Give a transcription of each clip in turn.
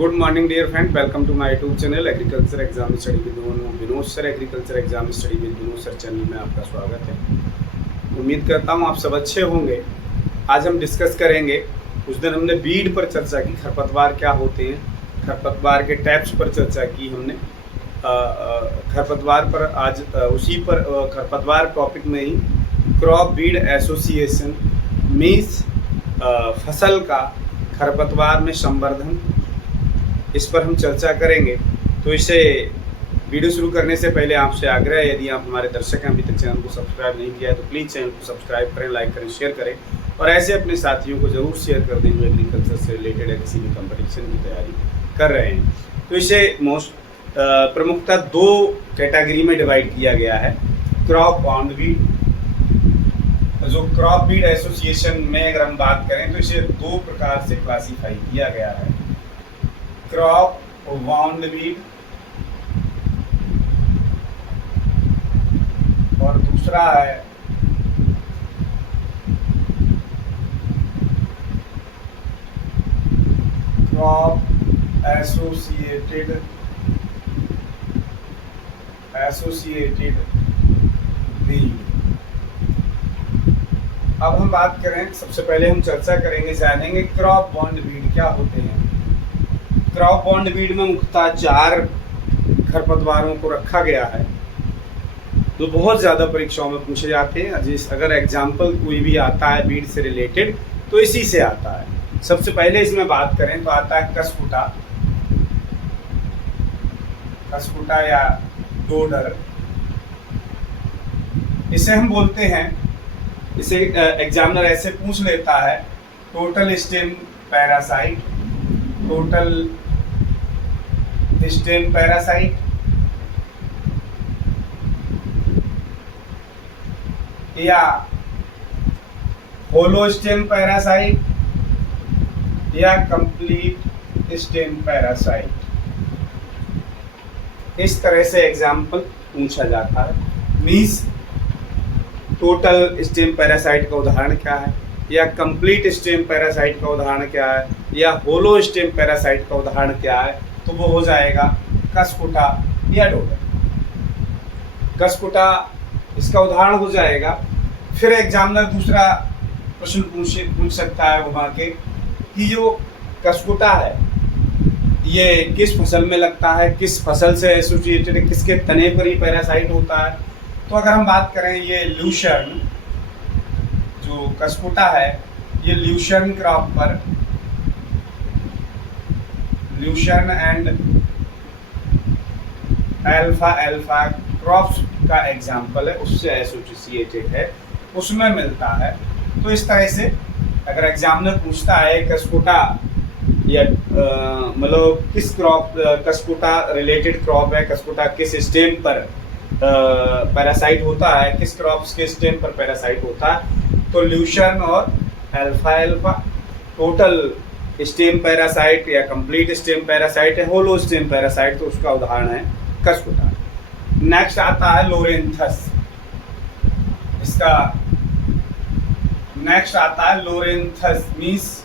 Good morning dear friend, welcome to my YouTube channel agriculture exam study with Vinod sir. Agriculture exam study with Vinod sir channel में आपका स्वागत है। उम्मीद करता हूँ आप सब अच्छे होंगे। आज हम डिस्कस करेंगे, उस दिन हमने बीड पर चर्चा की, खरपतवार क्या होते हैं, खरपतवार के टाइप्स पर चर्चा की हमने। खरपतवार पर आज उसी पर खरपतवार टॉपिक में ही क्रॉप बीड एसोसिएशन मीन्स फसल का खरपतवार में संवर्धन, इस पर हम चर्चा करेंगे। तो इसे वीडियो शुरू करने से पहले आपसे आग्रह है, यदि आप हमारे दर्शक हैं, अभी तक चैनल को सब्सक्राइब नहीं किया है तो प्लीज़ चैनल को सब्सक्राइब करें, लाइक करें, शेयर करें और ऐसे अपने साथियों को ज़रूर शेयर कर दें जो एग्रीकल्चर से रिलेटेड है, किसी भी कंपटीशन की तैयारी कर रहे हैं। तो इसे प्रमुखतः दो कैटेगरी में डिवाइड किया गया है। क्रॉप बाउंड बीड, जो क्रॉप बीड एसोसिएशन में अगर हम बात करें तो इसे दो प्रकार से क्लासीफाई किया गया है। क्रॉप बाउंड बीड और दूसरा है क्रॉप एसोसिएटेड बीड। अब हम बात करें, सबसे पहले हम चर्चा करेंगे, जानेंगे क्रॉप बाउंड बीड क्या होते हैं। क्रॉप बाउंड बीड में मुख्यतः 4 खरपतवारों को रखा गया है जो बहुत ज़्यादा परीक्षाओं में पूछे जाते हैं। अगर एग्जाम्पल कोई भी आता है बीड से रिलेटेड तो इसी से आता है। सबसे पहले इसमें बात करें तो आता है कसकुटा या डोडर, इसे हम बोलते हैं, इसे एग्जामिनर ऐसे पूछ लेता है, total stem parasite, total stem parasite या होलो स्टेम पैरासाइट या कंप्लीट स्टेम पैरासाइट, इस तरह से एग्जाम्पल पूछा जाता है। मीन्स टोटल स्टेम पैरासाइट का उदाहरण क्या है, या कंप्लीट स्टेम पैरासाइट का उदाहरण क्या है, या होलो स्टेम पैरासाइट का उदाहरण क्या है, तो वो हो जाएगा कसकुटा या डोडर। कसकुटा इसका उदाहरण हो जाएगा। फिर एग्जामिनर दूसरा प्रश्न पूछ सकता है वहाँ के कि जो कसकुटा है ये किस फसल में लगता है, किस फसल से एसोसिएटेड है, किसके तने पर ही पैरासाइट होता है। तो अगर हम बात करें, ये ल्यूशर्न जो कसकुटा है, ये ल्यूशर्न क्रॉप पर, ल्यूशर्न एंड अल्फा क्रॉप्स का एग्जाम्पल है, उससे एसोसिएटेड है, उसमें मिलता है। तो इस तरह से अगर एग्जामिनर पूछता है कसकुटा या मतलब किस क्रॉप, कसकुटा रिलेटेड क्रॉप है, कसकुटा किस स्टेम पर पैरासाइट होता है, किस क्रॉप्स के स्टेम पर पैरासाइट होता है, तो ल्यूशर्न और अल्फा, टोटल स्टेम पैरासाइट या कंप्लीट स्टेम पैरासाइट है, होलो स्टेम पैरासाइट, तो उसका उदाहरण है कसकुटा। नेक्स्ट आता है लोरेंथस, इसका नेक्स्ट आता है लोरेंथस मीन्स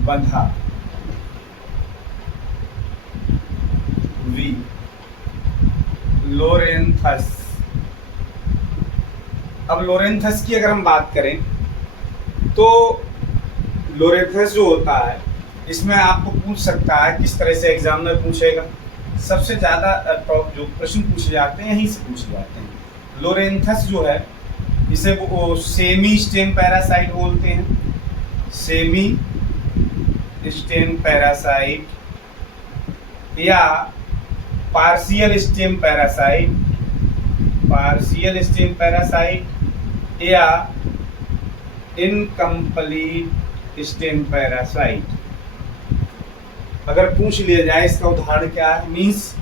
बंधा, वी लोरेंथस। अब लोरेंथस की अगर हम बात करें तो लोरेंथस जो होता है, इसमें आपको पूछ सकता है, किस तरह से एग्जामिनर पूछेगा, सबसे ज़्यादा जो प्रश्न पूछे जाते हैं यहीं से पूछे जाते हैं। लोरेंथस जो है, इसे वो सेमी स्टेम पैरासाइट बोलते हैं, सेमी स्टेम पैरासाइट या पार्शियल स्टेम पैरासाइट या इनकम्प्लीट स्टेम पैरासाइट। अगर पूछ लिया जाए इसका उदाहरण क्या है, means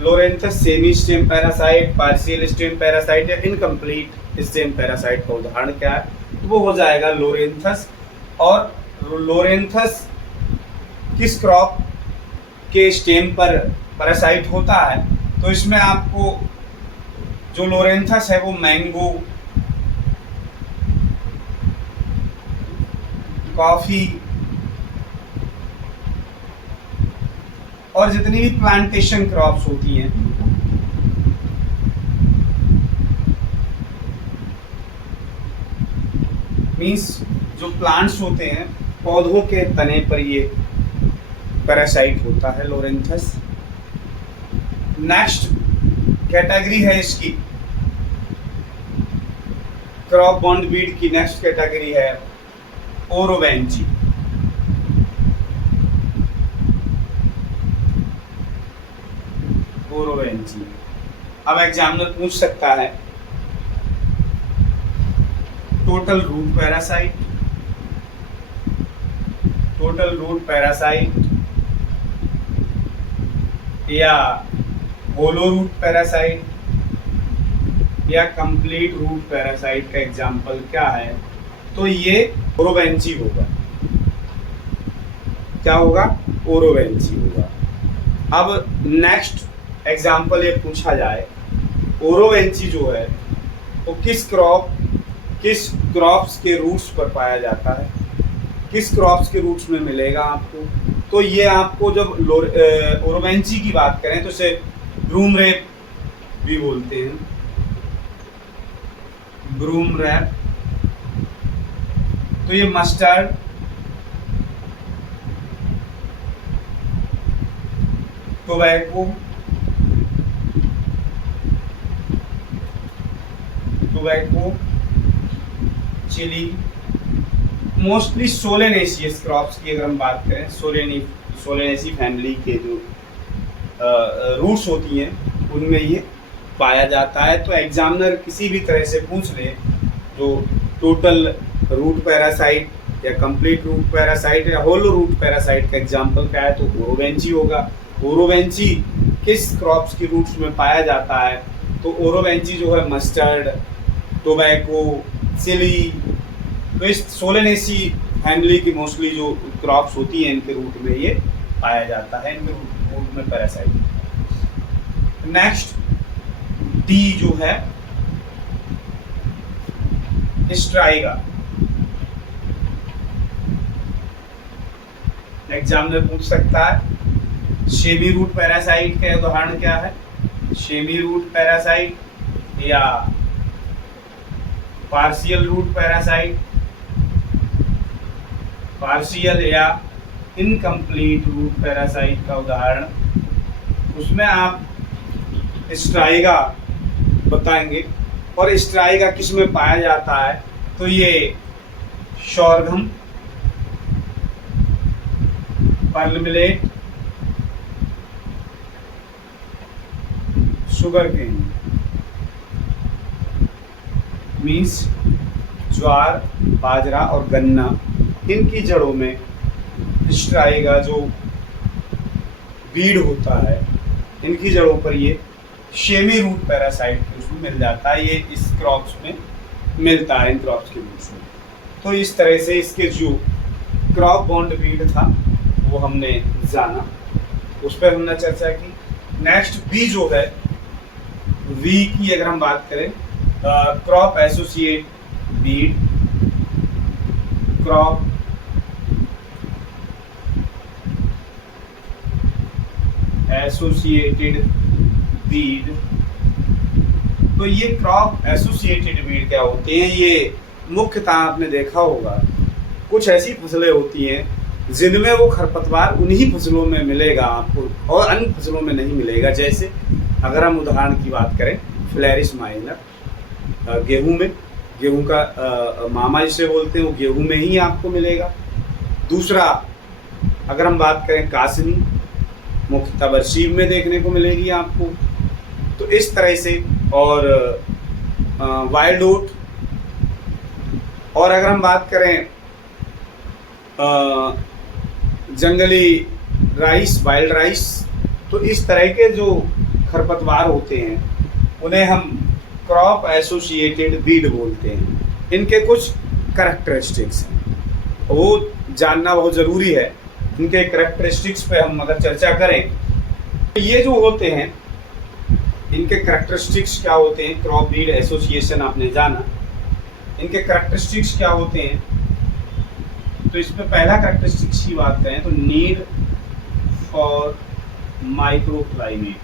Loranthus semi stem parasite, partial stem parasite या इनकम्प्लीट स्टेम पैरासाइट का उदाहरण क्या है, तो वो हो जाएगा लोरेंथस। और लोरेंथस किस क्रॉप के स्टेम पर पैरासाइट होता है, तो इसमें आपको जो लोरेंथस है वो मैंगो, कॉफ़ी, और जितनी भी प्लांटेशन क्रॉप्स होती हैं, मीन्स जो प्लांट्स होते हैं पौधों के तने पर ये पैरासाइट होता है लोरेंथस। नेक्स्ट कैटेगरी है इसकी क्रॉप बॉन्ड बीड की, नेक्स्ट कैटेगरी है ओरोवेंची। ओरोवेंची अब एग्जामिनर पूछ सकता है total root parasite, total root parasite या होलो रूट पैरासाइट या कंप्लीट रूट पैरासाइट का एग्जाम्पल क्या है, तो ये ओरोवेंची होगा। क्या होगा? ओरोवेंची होगा। अब नेक्स्ट एग्जाम्पल ये पूछा जाए ओरोवेंची जो है वो किस क्रॉप्स के रूट्स पर पाया जाता है, किस क्रॉप्स के रूट्स में मिलेगा आपको, तो ये आपको जब ओरोवेंची की बात करें तो इसे ब्रूम रैप भी बोलते हैं, ब्रूम रैप। तो ये mustard, tobacco, chilli, mostly solanaceous crops की अगर हम बात करें, सोलेनेसी फैमिली के जो रूट्स होती हैं उनमें ये पाया जाता है। तो एग्जामिनर किसी भी तरह से पूछ ले जो टोटल रूट पैरासाइट या कंप्लीट रूट पैरासाइट या होलो रूट पैरासाइट का एग्जाम्पल क्या है, तो ओरोवेंची होगा। ओरोवेंची किस क्रॉप्स की रूट्स में पाया जाता है, तो ओरोवेंची जो है मस्टर्ड, टोबैको, चिली, तो इस सोलेनेसी फैमिली की मोस्टली जो क्रॉप्स होती हैं इनके रूट में ये पाया जाता है, इनके रूट में पैरासाइट। नेक्स्ट डी जो है स्ट्राइगा। एग्जामिनर पूछ सकता है शेमी रूट पैरासाइट का उदाहरण क्या है, शेमी रूट पैरासाइट या पार्शियल रूट पैरासाइट, पार्शियल या इनकम्प्लीट रूट पैरासाइट का उदाहरण, उसमें आप स्ट्राइगा बताएंगे। और स्ट्राइगा किस में पाया जाता है, तो ये sorghum, pearl millet, sugarcane, means ज्वार, बाजरा और गन्ना, इनकी जड़ों में स्ट्राइगा जो बीड होता है इनकी जड़ों पर ये शेमी रूट पैरासाइट उसमें मिल जाता है, ये इस क्रॉप्स में मिलता है, इन क्रॉप्स के रूट्स में। तो इस तरह से इसके जो क्रॉप बॉन्ड बीड था वो हमने जाना, उस पर हमने चर्चा की। नेक्स्ट बी जो है, वी की अगर हम बात करें, crop associate Beed, crop associated Beed. तो ये क्रॉप एसोसिएटेड बीड क्या होते हैं, ये मुख्यतः आपने देखा होगा कुछ ऐसी फसलें होती हैं जिनमें वो खरपतवार उन्हीं फसलों में मिलेगा आपको और अन्य फसलों में नहीं मिलेगा। जैसे अगर हम उदाहरण की बात करें फ्लैरिस माइनर, गेहूं में, गेहूं का मामा जिसे बोलते हैं वो गेहूं में ही आपको मिलेगा। दूसरा अगर हम बात करें कासनी, मुख्यतः बरसीम में देखने को मिलेगी आपको। तो इस तरह से, और वाइल्ड ओट, और अगर हम बात करें जंगली राइस, वाइल्ड राइस, तो इस तरह के जो खरपतवार होते हैं उन्हें हम क्रॉप एसोसिएटेड बीड बोलते हैं। इनके कुछ करैक्टरिस्टिक्स हैं, वो जानना बहुत ज़रूरी है। इनके करैक्टरिस्टिक्स पे हम अगर चर्चा करें तो ये जो होते हैं इनके करैक्टरिस्टिक्स क्या होते हैं, क्रॉप बीड एसोसिएशन आपने जाना, इनके करैक्टरिस्टिक्स क्या होते हैं। तो इसमें पहला करैक्टरिस्टिक्स की बात करें तो नीड फॉर माइक्रो क्लाइमेट।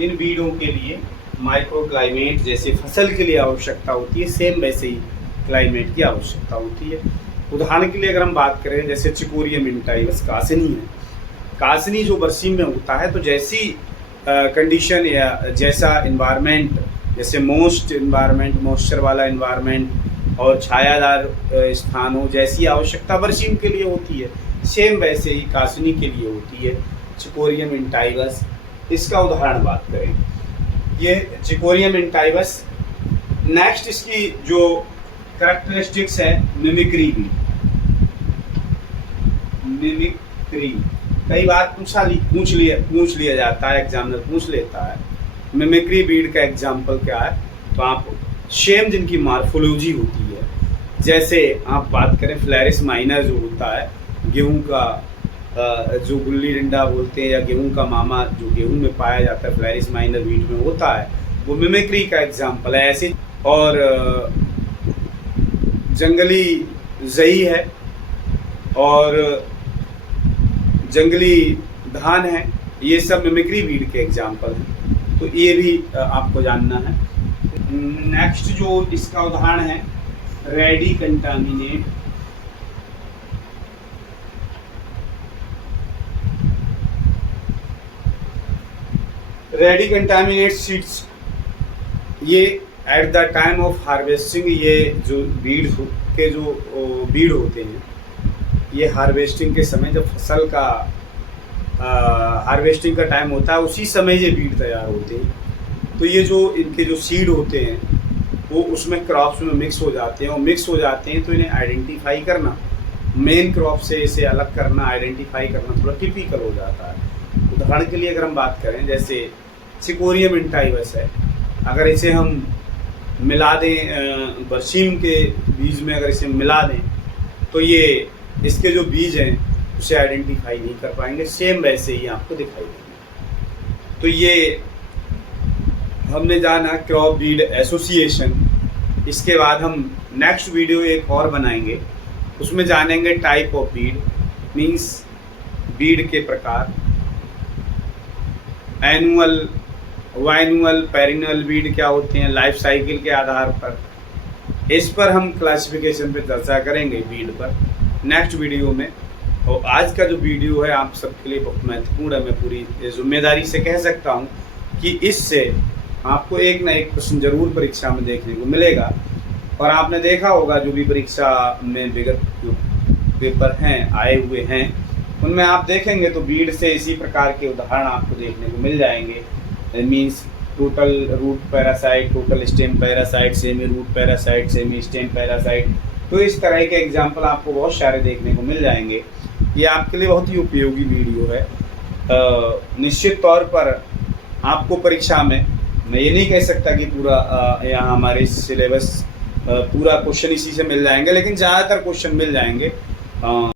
इन बीड़ों के लिए माइक्रो क्लाइमेट जैसे फसल के लिए आवश्यकता होती है, सेम वैसे ही क्लाइमेट की आवश्यकता होती है। उदाहरण के लिए अगर हम बात करें जैसे चिकोरियम इंटाइवस कासनी है, कासनी जो बरसीम में होता है, तो जैसी कंडीशन या जैसा इन्वायरमेंट, जैसे मॉइस्चर वाला इन्वायरमेंट और छायादार स्थान हो, जैसी आवश्यकता बरसीम के लिए होती है, सेम वैसे ही कासनी के लिए होती है। चिकोरियम इंटाइवस, इसका उदाहरण बात करें, ये चिकोरियम इंटाइवस। नेक्स्ट इसकी जो कैरेक्टरिस्टिक्स है, मिमिक्री भी। मिमिक्री कई बार पूछ लिया जाता है, एग्जामिनर पूछ लेता है मिमिक्री बीड का एग्जाम्पल क्या है। तो आप शेम जिनकी मार्फोलॉजी होती है, जैसे आप बात करें फ्लैरिस माइनर जो होता है, गेहूं का जो गुल्ली डंडा बोलते हैं या गेहूं का मामा जो गेहूं में पाया जाता है, फ्लैरिस माइनर बीड में होता है, वो मिमिक्री का एग्जाम्पल है। ऐसे और जंगली जई है और जंगली धान है, ये सब मिमिक्री बीड के एग्जाम्पल हैं, तो ये भी आपको जानना है। नेक्स्ट जो इसका उदाहरण है, ready contaminate. Ready contaminate seeds, ये at the time of harvesting, ये जो बीड होते हैं, ये हार्वेस्टिंग के समय जब फसल का हार्वेस्टिंग का टाइम होता है, उसी समय ये बीड तैयार होते हैं। तो ये जो इनके जो सीड होते हैं वो उसमें क्रॉप्स में मिक्स हो जाते हैं, और मिक्स हो जाते हैं तो इन्हें आइडेंटिफाई करना, मेन क्रॉप से इसे अलग करना, आइडेंटिफाई करना थोड़ा टिपिकल हो जाता है। उदाहरण के लिए अगर हम बात करें, जैसे चिकोरियम इंटाइवस है, अगर इसे हम मिला दें बरसीम के बीज में, अगर इसे मिला दें तो ये इसके जो बीज हैं उसे आइडेंटिफाई नहीं कर पाएंगे, सेम वैसे ही आपको दिखाई देंगे। तो ये हमने जाना क्रॉप बीड एसोसिएशन। इसके बाद हम नेक्स्ट वीडियो एक और बनाएंगे, उसमें जानेंगे type of Beed, means Beed के प्रकार, एनुअल, वाइनुअल, पेरिनुअल बीड क्या होते हैं, लाइफ साइकिल के आधार पर। इस पर हम क्लासिफिकेशन पे चर्चा करेंगे बीड पर नेक्स्ट वीडियो में। और आज का जो वीडियो है आप सबके लिए बहुत महत्वपूर्ण है, मैं पूरी जिम्मेदारी से कह सकता हूँ कि इससे आपको एक ना एक प्रश्न जरूर परीक्षा में देखने को मिलेगा। और आपने देखा होगा जो भी परीक्षा में विगत जो पेपर हैं आए हुए हैं, उनमें आप देखेंगे तो बीड से इसी प्रकार के उदाहरण आपको देखने को मिल जाएंगे। Means total root parasite, total stem parasite, semi root parasite, semi stem parasite, तो इस तरह के एग्जाम्पल आपको बहुत सारे देखने को मिल जाएंगे। ये आपके लिए बहुत ही उपयोगी वीडियो है। निश्चित तौर पर आपको परीक्षा में, मैं ये नहीं कह सकता कि पूरा यहाँ हमारे सिलेबस पूरा क्वेश्चन इसी से मिल जाएंगे, लेकिन ज़्यादातर क्वेश्चन मिल जाएंगे।